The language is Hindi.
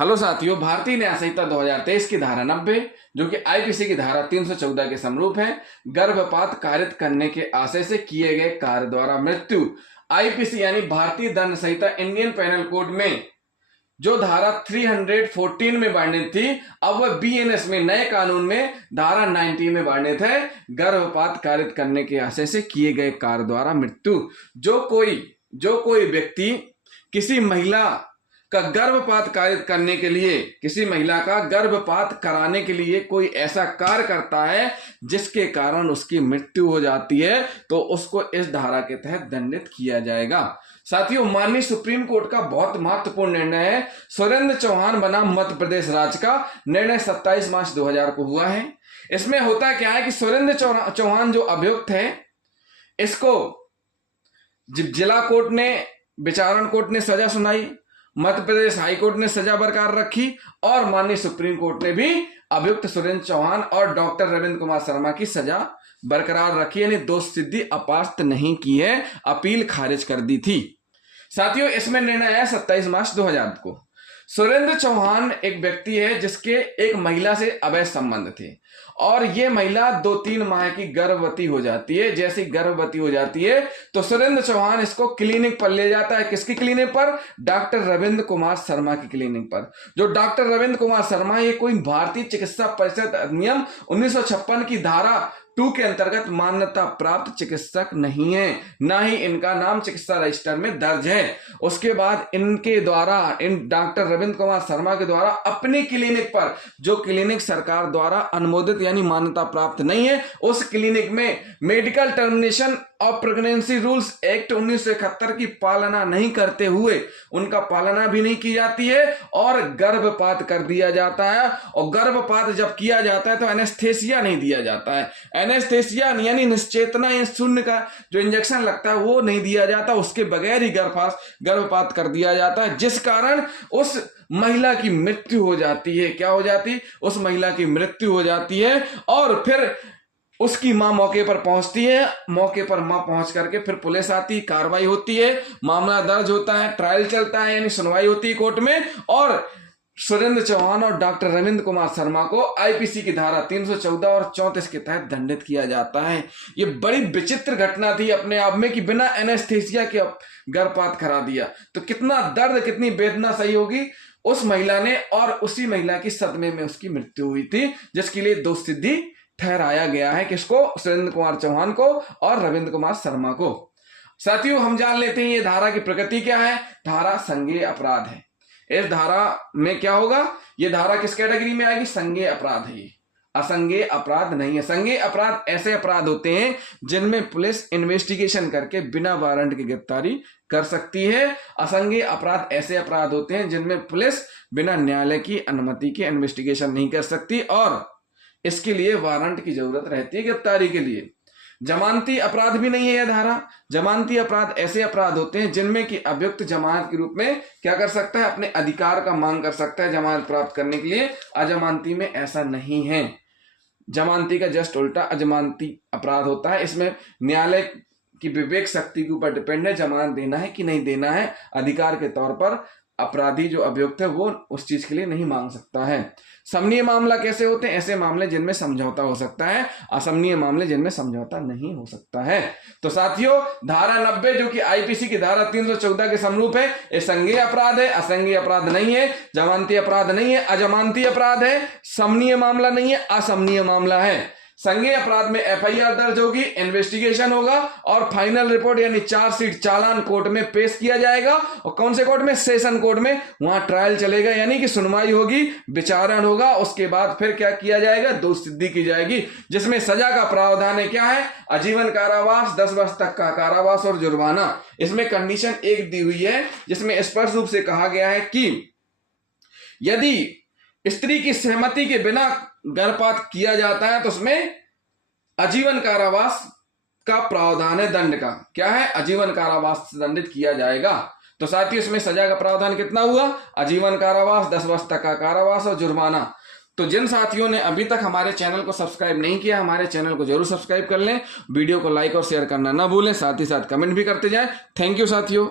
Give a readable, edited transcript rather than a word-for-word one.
हेलो साथियों, भारतीय न्याय संहिता 2023 की धारा 90 जो कि आईपीसी की धारा 314 के समरूप है, गर्भपात कारित करने के आशय से किए गए कार्य द्वारा मृत्यु। आईपीसी यानी भारतीय दंड संहिता इंडियन पेनल कोड में जो धारा 314 में वर्णित थी, अब वह बीएनएस में नए कानून में धारा 90 में वर्णित है। गर्भपात कारित करने के आशय से किए गए कार्य द्वारा मृत्यु। जो कोई व्यक्ति किसी महिला का गर्भपात कारित करने के लिए, किसी महिला का गर्भपात कराने के लिए कोई ऐसा कार्य करता है जिसके कारण उसकी मृत्यु हो जाती है, तो उसको इस धारा के तहत दंडित किया जाएगा। साथियों, माननीय सुप्रीम कोर्ट का बहुत महत्वपूर्ण निर्णय है। सुरेंद्र चौहान बनाम मध्य प्रदेश राज्य का निर्णय 27 मार्च 2000 को हुआ है। इसमें होता क्या है कि सुरेंद्र चौहान जो अभियुक्त है, इसको जिला कोर्ट ने, विचारण कोर्ट ने सजा सुनाई, मध्य प्रदेश हाईकोर्ट ने सजा बरकरार रखी और माननीय सुप्रीम कोर्ट ने भी अभियुक्त सुरेंद्र चौहान और डॉक्टर रविंद्र कुमार शर्मा की सजा बरकरार रखी, यानी दोष सिद्धि अपास्त नहीं की है, अपील खारिज कर दी थी। साथियों, इसमें निर्णय आया 27 मार्च 2000 को। सुरेंद्र चौहान एक व्यक्ति है जिसके एक महिला से अवैध संबंध थे और ये महिला 2-3 माह की गर्भवती हो जाती है। जैसी गर्भवती हो जाती है तो सुरेंद्र चौहान इसको क्लिनिक पर ले जाता है। किसकी क्लिनिक पर? डॉक्टर रविंद्र कुमार शर्मा की क्लिनिक पर। जो डॉक्टर रविंद्र कुमार शर्मा, ये कोई भारतीय चिकित्सा परिषद अधिनियम 1956 की धारा 2 के अंतर्गत मान्यता प्राप्त चिकित्सक नहीं है, ना ही इनका नाम चिकित्सा रजिस्टर में दर्ज है। उसके बाद इनके द्वारा, इन डॉक्टर रविंद्र कुमार शर्मा के द्वारा अपनी क्लिनिक पर, जो क्लिनिक सरकार द्वारा अनुमोदित यानी मान्यता प्राप्त नहीं है, उस क्लिनिक में medical termination of pregnancy rules act 1971 की पालना नहीं करते हुए, उनका पालना भी नहीं की जाती है और गर्भपात कर दिया जाता है। और गर्भपात जब किया जाता है तो एनेस्थेसिया नहीं दिया जाता है। एनेस्थेसिया यानी निश्चेतना या शून्य का जो इंजेक्शन लगता है वो नहीं दिया जाता, उसके बगैर ही गर्भपात कर दिया जाता है, जिस कारण उस महिला की मृत्यु हो जाती है। क्या हो जाती है? उस महिला की मृत्यु हो जाती है और फिर उसकी मां मौके पर पहुंचती है। मौके पर मां पहुंच करके फिर पुलिस आती, कार्रवाई होती है, मामला दर्ज होता है, ट्रायल चलता है, यानी सुनवाई होती है कोर्ट में और सुरेंद्र चौहान और डॉक्टर रविंद्र कुमार शर्मा को आईपीसी की धारा 314 और 34 के तहत दंडित किया जाता है। ये बड़ी विचित्र घटना थी अपने आप में कि बिना एनेस्थेसिया के गर्भपात करा दिया, तो कितना दर्द, कितनी वेदना सही होगी उस महिला ने, और उसी महिला की सदमे में उसकी मृत्यु हुई थी, जिसके लिए दोष सिद्धि ठहराया गया है। किसको? सुरेंद्र कुमार चौहान को और रविंद्र कुमार शर्मा को। साथियों, हम जान लेते हैं ये धारा की प्रकृति क्या है। धारा संज्ञेय अपराध है। इस धारा में क्या होगा? ये धारा किस कैटेगरी में आएगी? संज्ञेय अपराध है। ये असंज्ञेय अपराध नहीं है। संज्ञेय अपराध ऐसे अपराध होते हैं जिनमें पुलिस इन्वेस्टिगेशन करके बिना वारंट की गिरफ्तारी कर सकती है। असंज्ञेय अपराध ऐसे अपराध होते हैं जिनमें पुलिस बिना न्यायालय की अनुमति के इन्वेस्टिगेशन नहीं कर सकती और इसके लिए वारंट की जरूरत रहती है गिरफ्तारी के लिए। जमानती अपराध भी नहीं है यह धारा। जमानती अपराध ऐसे अपराध होते हैं जिनमें कि अभियुक्त जमानत के रूप में क्या कर सकता है? अपने अधिकार का मांग कर सकता है जमानत प्राप्त करने के लिए। अजमानती में ऐसा नहीं है। जमानती का जस्ट उल्टा अजमानती अपराध होता है। इसमें न्यायालय की विवेक शक्ति के ऊपर डिपेंड है जमानत देना है कि नहीं देना है। अधिकार के तौर पर अपराधी जो अभियुक्त है वो उस चीज के लिए नहीं मांग सकता है। समनीय मामला कैसे होते हैं? ऐसे मामले जिनमें समझौता हो सकता है। असमनीय मामले जिनमें समझौता नहीं हो सकता है। तो साथियों, धारा 90 जो कि आईपीसी की धारा 314 के समरूप है, ये संज्ञेय अपराध है, असंज्ञेय अपराध नहीं है, जमानती अपराध नहीं है, अजमानती अपराध है, समनीय मामला नहीं है, असमनीय मामला है। संज्ञेय अपराध में एफआईआर दर्ज होगी, इन्वेस्टिगेशन होगा और फाइनल रिपोर्ट यानी चार्जशीट, चालान कोर्ट में पेश किया जाएगा। और कौन से कोर्ट में? सेशन कोर्ट में। वहां ट्रायल चलेगा, यानी कि सुनवाई होगी, विचारण होगा। उसके बाद फिर क्या किया जाएगा? दोष सिद्धि की जाएगी, जिसमें सजा का प्रावधान है। क्या है? आजीवन कारावास, 10 वर्ष तक का कारावास और जुर्माना। इसमें कंडीशन एक दी हुई है जिसमें स्पष्ट रूप से कहा गया है कि यदि स्त्री की सहमति के बिना गर्भपात किया जाता है तो उसमें आजीवन कारावास का प्रावधान है दंड का। क्या है? आजीवन कारावास से दंडित किया जाएगा। तो साथियों, इसमें सजा का प्रावधान कितना हुआ? आजीवन कारावास, 10 वर्ष तक का कारावास और जुर्माना। तो जिन साथियों ने अभी तक हमारे चैनल को सब्सक्राइब नहीं किया, हमारे चैनल को जरूर सब्सक्राइब कर लें। वीडियो को लाइक और शेयर करना ना भूलें, साथ ही साथ कमेंट भी करते जाएं। थैंक यू साथियों।